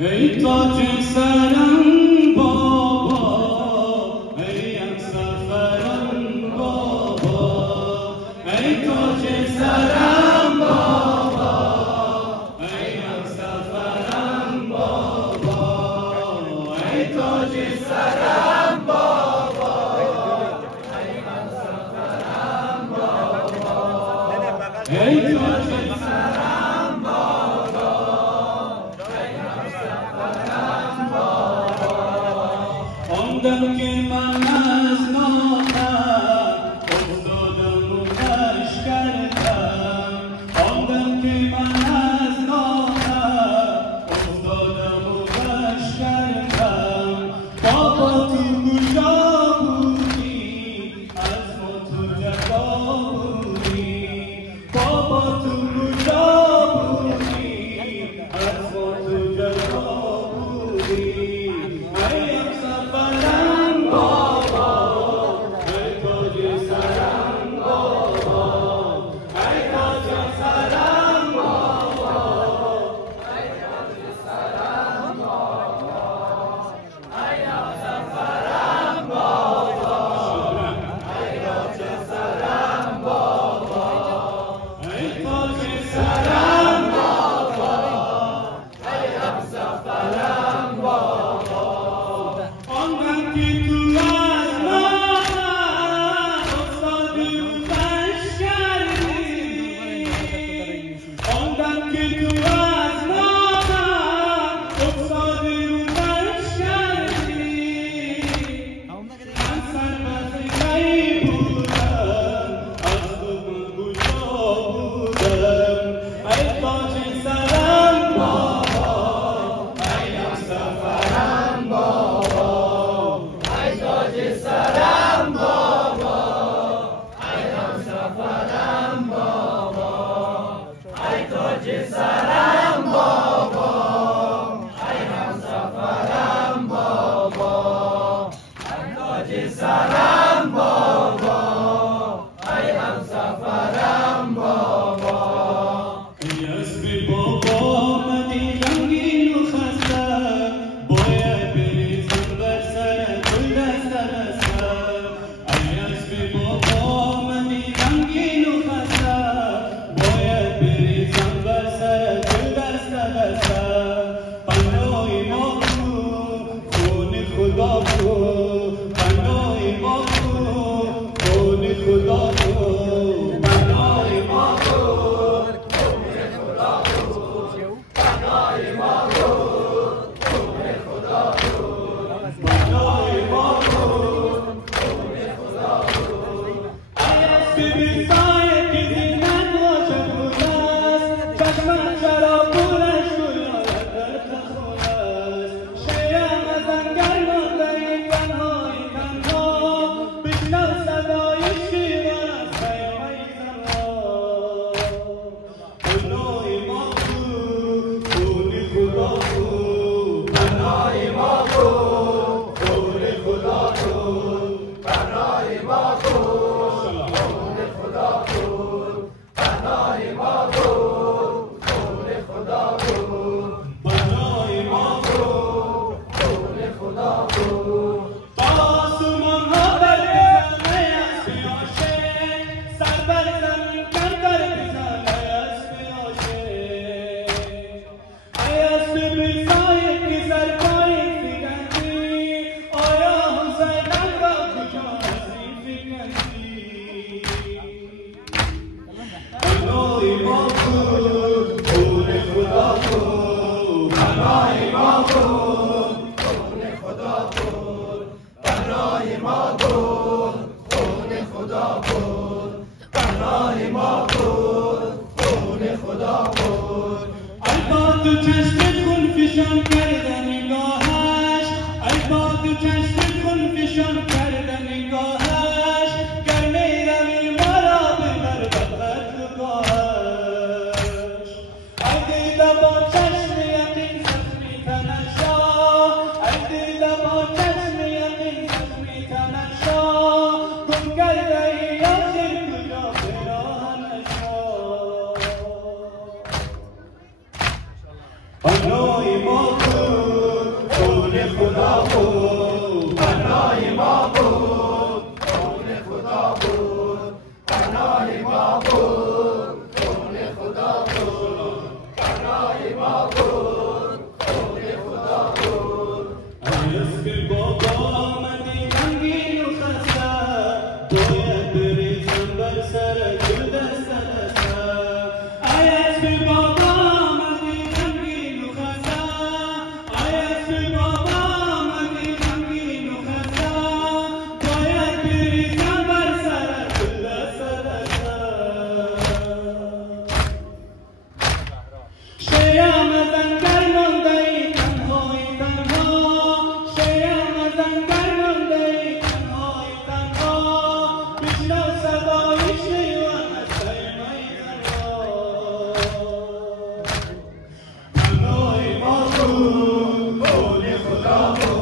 ای تاج سرم بابا، ای هم سفرم بابا، ای تاج سرم بابا، ای هم سفرم بابا، ای تاج سرم بابا، ای هم سفرم بابا، ای تاج سرم بابا، ای هم سفرم بابا. آمدم که من از ناخن افتادم و کش کردم، آمدم که من از ناخن افتادم و کش کردم. بابا تو کجا بودی؟ از ما تو جدا بودی. بابا تو کجا بودی؟ از ما تو جدا بودی. ای هم سفرم بابا، ای تاج سرم بابا، ای تاج سرم بابا، ای تاج سرم بابا، ای هم سفرم بابا، ای تاج سرم بابا، ای تاج سرم بابا، ای هم سفرم بابا. آمدم که تو از مادر افتادی و کش کردی، آمدم که تو از مادر افتادی و کش کردی. من سرباز کی بودم، از تو من کجا بودم. ای تاج سرم بابا، ای هم سفرم بابا، ای تاج سرم بابا، ای هم سفرم بابا، ای تاج سرم بابا، ای هم سفرم بابا، ای تاج سرم بابا، ای هم سفرم بابا. ای اسب بابا آمدی غمگین و خسته، باید بریزم بر سر گل دست دسته. ای اسب بابا آمدی غمگین و خسته، باید بریزم بر سر گل دست دسته. پناه ما کو خون خدا کو، پناه ما کو خون خدا کو، پناه ما کو خون خدا کو، پناه ما کو خون خدا کو، پناه ما کو خون خدا کو. ای اسب بی سایه که زینت واجب بوده است، چشمت چرا پولش گوید در تخونه است. شیم از انگر مانده ای تنهای تنها، بشنو صدای شیر از پیامه زنها. پناه ما کو خون خدا کو، پناه ما کو خون خدا کو، پناه ما کو خون خدا کو، پناه ما کو خون خدا کو، پناه ما کو خون خدا کو. تا آسمان‌ها بربزن ای اسب عاشق، سر بر زمین کن بربزن ای اسب عاشق. ای اسب بی سایه که سر پایین فکندی، آیا حسینم را کجا نصیب فکندی. پناه ما کو خون خدا کو، پناه ما کو خون خدا کو، پناه ما کو خون خدا کو، پناه ما کو خون خدا کو. ای باد تو چشم خون فشان کردن نگاهش، ای باد تو چشم خون فشان کردن نگاهش، گر میروی ما را ببر به قتلگاهش. ای دیده با چشم یقین زخمی تنشا، ای دیده با چشم یقین زخمی تنشا، گم کرده ای آخر کجا پیراهنشا. پناه ما کو کن، کون خدا کن.